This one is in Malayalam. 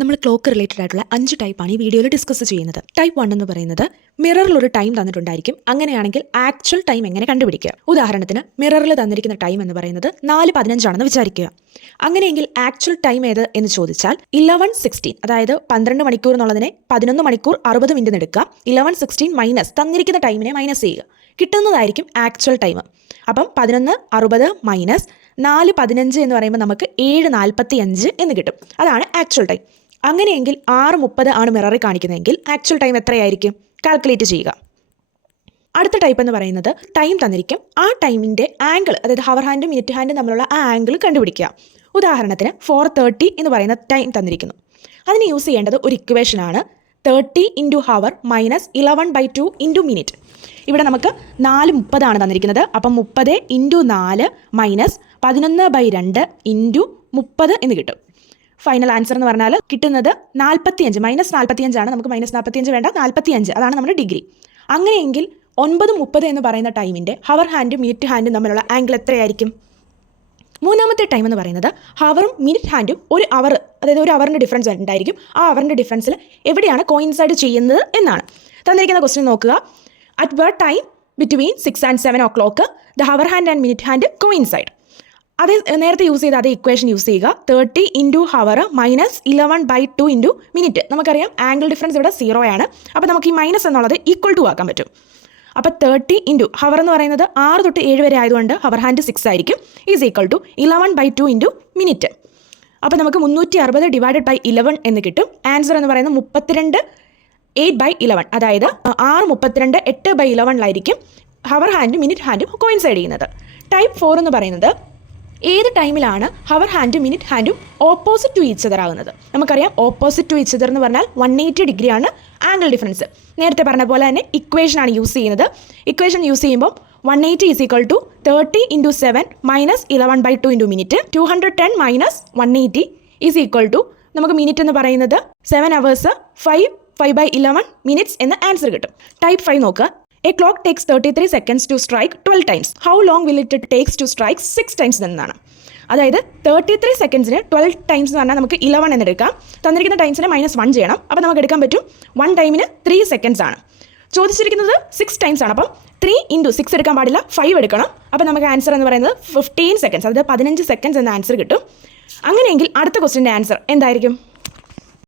നമ്മൾ ക്ലോക്ക് റിലേറ്റഡ് ആയിട്ടുള്ള 5 ടൈപ്പാണ് ഈ വീഡിയോയിൽ ഡിസ്കസ് ചെയ്യുന്നത്. ടൈപ്പ് 1 എന്ന് പറയുന്നത് മിററിൽ ഒരു ടൈം തന്നിട്ടുണ്ടായിരിക്കും. അങ്ങനെയാണെങ്കിൽ ആക്ച്വൽ ടൈം എങ്ങനെ കണ്ടുപിടിക്കുക? ഉദാഹരണത്തിന് മിററിൽ തന്നിരിക്കുന്ന ടൈം എന്ന് പറയുന്നത് 4:15 ആണെന്ന് വിചാരിക്കുക. അങ്ങനെയെങ്കിൽ ആക്ച്വൽ ടൈം ഏത് എന്ന് ചോദിച്ചാൽ 11:16, അതായത് 12 മണിക്കൂർ എന്നുള്ളതിനെ 11 മണിക്കൂർ 60 മിനിറ്റ് എടുക്കുക. 11:16 മൈനസ് തന്നിരിക്കുന്ന ടൈമിനെ മൈനസ് ചെയ്യുക, കിട്ടുന്നതായിരിക്കും ആക്ച്വൽ ടൈം. അപ്പം 11:60 മൈനസ് 4:15 എന്ന് പറയുമ്പോൾ നമുക്ക് 7:45 എന്ന് കിട്ടും. അതാണ് ആക്ച്വൽ ടൈം. അങ്ങനെയെങ്കിൽ 6:30 ആണ് മിററിൽ കാണിക്കുന്നതെങ്കിൽ ആക്ച്വൽ ടൈം എത്രയായിരിക്കും? കാൽക്കുലേറ്റ് ചെയ്യുക. അടുത്ത ടൈപ്പ് എന്ന് പറയുന്നത് ടൈം തന്നിരിക്കും, ആ ടൈമിൻ്റെ ആംഗിൾ, അതായത് ഹവർ ഹാൻഡും മിനിറ്റ് ഹാൻഡും തമ്മിലുള്ള ആ ആംഗിൾ കണ്ടുപിടിക്കുക. ഉദാഹരണത്തിന് 4:30 എന്ന് പറയുന്ന ടൈം തന്നിരിക്കുന്നു. അതിന് യൂസ് ചെയ്യേണ്ടത് ഒരു ഇക്വേഷനാണ് 30 into hour minus 11/2 into minute. ഇവിടെ നമുക്ക് 4:30 തന്നിരിക്കുന്നത്. അപ്പം 30 ഇൻറ്റു 4 മൈനസ് 11/2 ഇൻറ്റു 30 എന്ന് കിട്ടും. ഫൈനൽ ആൻസർ എന്ന് പറഞ്ഞാൽ കിട്ടുന്നത് 45, മൈനസ് 45 നമുക്ക് മൈനസ് 45 വേണ്ട, 45 അതാണ് നമ്മുടെ ഡിഗ്രി. അങ്ങനെയെങ്കിൽ 9:30 എന്ന് പറയുന്ന ടൈമിൻ്റെ ഹവർ ഹാൻഡും മിനിറ്റ് ഹാൻഡും തമ്മിലുള്ള ആംഗിൾ എത്രയായിരിക്കും? മൂന്നാമത്തെ ടൈം എന്ന് പറയുന്നത് ഹവറും മിനിറ്റ് ഹാൻഡും ഒരു അവർ, അതായത് ഒരു അവറിൻ്റെ ഡിഫറൻസ് ഉണ്ടായിരിക്കും. ആ അവറിൻ്റെ ഡിഫറൻസിൽ എവിടെയാണ് കോയിൻസൈഡ് ചെയ്യുന്നത് എന്നാണ് തന്നിരിക്കുന്ന ക്വസ്റ്റ്യൻ. നോക്കുക. At what time between 6 and 7 o'clock the hour hand and minute hand coincide? അത് നേരത്തെ യൂസ് ചെയ്ത അതേ ഇക്വേഷൻ യൂസ് ചെയ്യുക. 30 into hour minus 11/2 into minute. നമുക്കറിയാം ആംഗിൾ ഡിഫറൻസ് ഇവിടെ 0 ആണ്. അപ്പോൾ നമുക്ക് ഈ മൈനസ് എന്നുള്ളത് ഈക്വൽ ടു ആക്കാൻ പറ്റും. അപ്പോൾ 30 ഇൻറ്റു ഹവർ എന്ന് പറയുന്നത് 6 തൊട്ട് 7 വരെ ആയതുകൊണ്ട് ഹവർ ഹാൻഡ് 6 ആയിരിക്കും, is equal to 11/2 into minute. അപ്പോൾ നമുക്ക് 360 ഡിവൈഡഡ് ബൈ 11 എന്ന് കിട്ടും. ആൻസർ എന്ന് പറയുന്നത് 32 8/11, അതായത് 6:32 8/11 ഹവർ ഹാൻഡും മിനിറ്റ് ഹാൻഡും കോയിൻസൈഡ് ചെയ്യുന്നത്. ടൈപ്പ് 4 എന്ന് പറയുന്നത് ഏത് ടൈമിലാണ് ഹവർ ഹാൻഡും മിനിറ്റ് ഹാൻഡും ഓപ്പോസിറ്റ് ടു ഈച്ച് അതർ ആകുന്നത്? നമുക്കറിയാം ഓപ്പോസിറ്റ് ടു ഈച്ച് അതർ എന്ന് പറഞ്ഞാൽ 180 ഡിഗ്രിയാണ് ആംഗിൾ ഡിഫറൻസ്. നേരത്തെ പറഞ്ഞ പോലെ തന്നെ ഇക്വേഷനാണ് യൂസ് ചെയ്യുന്നത്. ഇക്വേഷൻ യൂസ് ചെയ്യുമ്പോൾ 180 is equal to 30 into 7 minus 11/2 into minute. 210 minus 180 is equal to നമുക്ക് മിനിറ്റ് എന്ന് പറയുന്നത് 7 hours 5/11 minutes എന്ന ആൻസർ കിട്ടും. ടൈപ്പ് 5 നോക്കുക. A clock takes 33 seconds to strike 12 times. How long will it takes to strike 6 times എന്നാണ്. അതായത് 33 സെക്കൻഡ്സിന് 12 ടൈംസ് എന്ന് പറഞ്ഞാൽ നമുക്ക് 11 എന്നെടുക്കാം. തന്നിരിക്കുന്ന ടൈംസിന് -1 ചെയ്യണം. അപ്പോൾ നമുക്ക് എടുക്കാൻ പറ്റും 1 ടൈമിന് 3 സെക്കൻഡ്സ് ആണ്. ചോദിച്ചിരിക്കുന്നത് 6 ടൈംസ് ആണ്. അപ്പം 3 ഇൻറ്റു 6 എടുക്കാൻ പാടില്ല, 5 എടുക്കണം. അപ്പോൾ നമുക്ക് ആൻസർ എന്ന് പറയുന്നത് 15 സെക്കൻഡ്സ്, അതായത് 15 സെക്കൻഡ്സ് എന്ന ആൻസർ കിട്ടും. അങ്ങനെയെങ്കിൽ അടുത്ത ക്വസ്റ്റ്യൻ്റെ ആൻസർ എന്തായിരിക്കും?